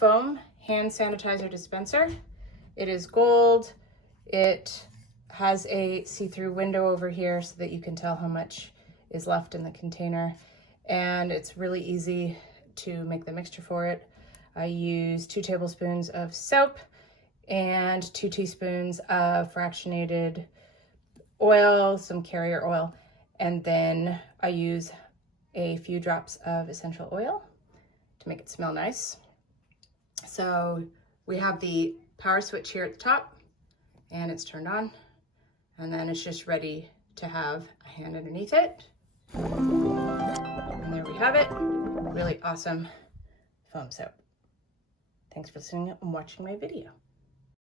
foam hand sanitizer dispenser. It is gold. It has a see-through window over here so that you can tell how much is left in the container. And it's really easy to make the mixture for it. I use 2 tablespoons of soap and 2 teaspoons of fractionated oil, some carrier oil, and then I use a few drops of essential oil to make it smell nice. So we have the power switch here at the top, and it's turned on, and then it's just ready to have a hand underneath it. And there we have it. Really awesome foam soap. Thanks for listening and watching my video.